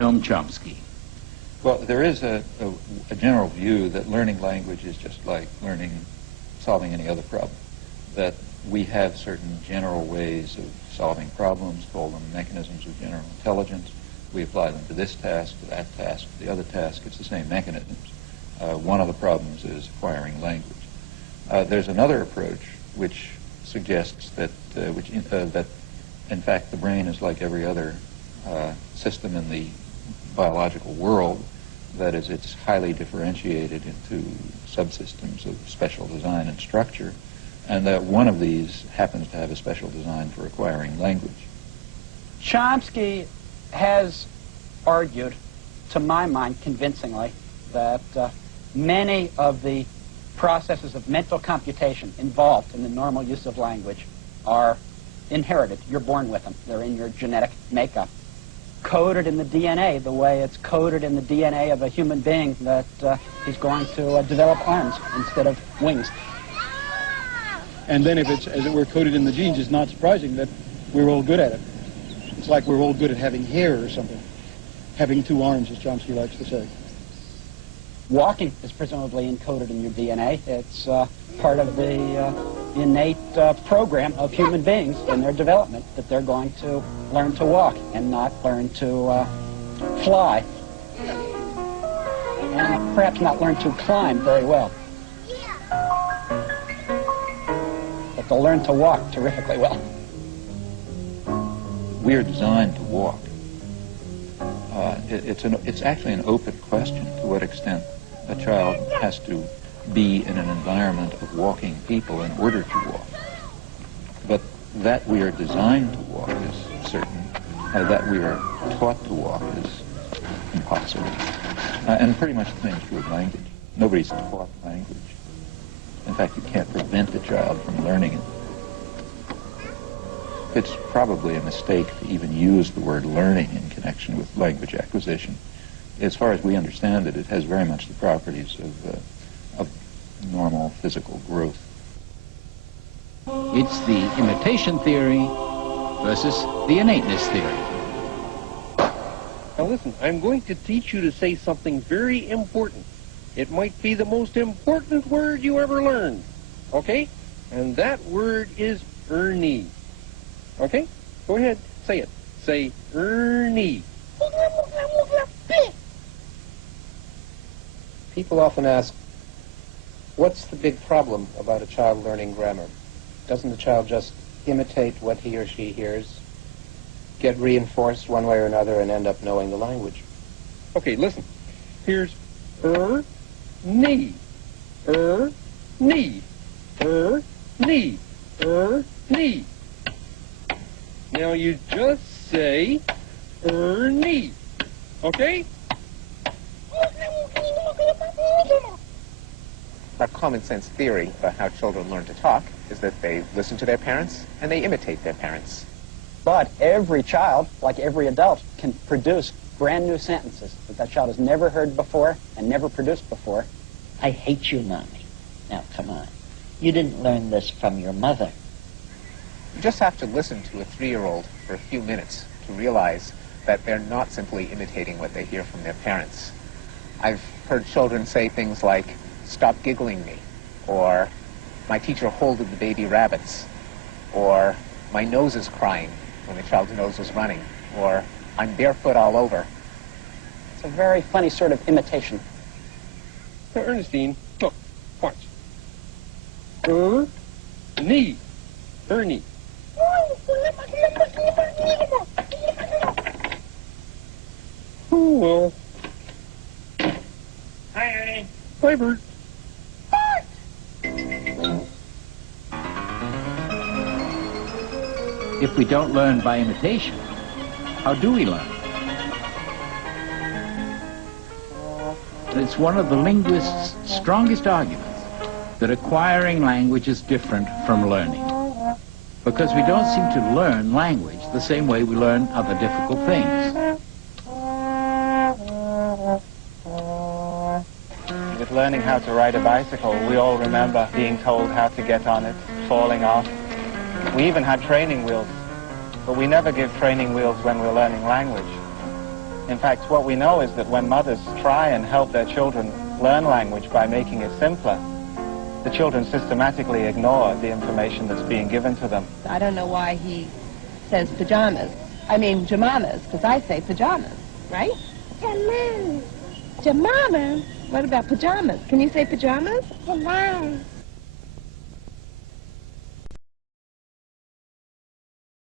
Noam Chomsky. Well, there is a general view that learning language is just like solving any other problem. That we have certain general ways of solving problems, call them mechanisms of general intelligence. We apply them to this task, to that task, to the other task. It's the same mechanisms. One of the problems is acquiring language. There's another approach which suggests that, that in fact the brain is like every other system in the biological world. That is, it's highly differentiated into subsystems of special design and structure, and that one of these happens to have a special design for acquiring language. Chomsky has argued, to my mind convincingly, that many of the processes of mental computation involved in the normal use of language are inherited. You're born with them. They're in your genetic makeup. Coded in the DNA the way it's coded in the DNA of a human being that he's going to develop arms instead of wings. And then if it's, as it were, coded in the genes, it's not surprising that we're all good at it. It's like we're all good at having hair or something. Having two arms, as Chomsky likes to say. Walking is presumably encoded in your DNA. It's part of the innate program of human beings in their development that they're going to learn to walk and not learn to fly. And perhaps not learn to climb very well. But they'll learn to walk terrifically well. We are designed to walk. It's actually an open question to what extent a child has to be in an environment of walking people in order to walk. But that we are designed to walk is certain. That we are taught to walk is impossible. And pretty much the same is true of language. Nobody's taught language. In fact, you can't prevent a child from learning it. It's probably a mistake to even use the word learning in connection with language acquisition. As far as we understand it, it has very much the properties of normal physical growth. It's the imitation theory versus the innateness theory. Now listen, I'm going to teach you to say something very important. It might be the most important word you ever learned, okay? And that word is Ernie. Okay? Go ahead, say it. Say Ernie. People often ask, what's the big problem about a child learning grammar? Doesn't the child just imitate what he or she hears, get reinforced one way or another, and end up knowing the language? Okay, listen. Here's knee, knee, knee, knee. Now you just say knee, okay? Our common sense theory about how children learn to talk is that they listen to their parents and they imitate their parents. But every child, like every adult, can produce brand new sentences that child has never heard before and never produced before. I hate you, Mommy. Now, come on. You didn't learn this from your mother. You just have to listen to a 3-year-old for a few minutes to realize that they're not simply imitating what they hear from their parents. I've heard children say things like, "Stop giggling me," or "My teacher holded the baby rabbits," or "My nose is crying," when the child's nose was running, or "I'm barefoot all over." It's a very funny sort of imitation. Now, Ernestine, look, watch. Knee, Ernie. Oh, well. Hi, Ernie. Hi, Bert. If we don't learn by imitation, how do we learn? It's one of the linguist's strongest arguments that acquiring language is different from learning, because we don't seem to learn language the same way we learn other difficult things. With learning how to ride a bicycle, we all remember being told how to get on it, falling off. We even had training wheels, but we never give training wheels when we're learning language. In fact, what we know is that when mothers try and help their children learn language by making it simpler, the children systematically ignore the information that's being given to them. I don't know why he says pajamas. I mean jamamas, because I say pajamas, right? Jamamas. Jamamas? What about pajamas? Can you say pajamas? Pajamas.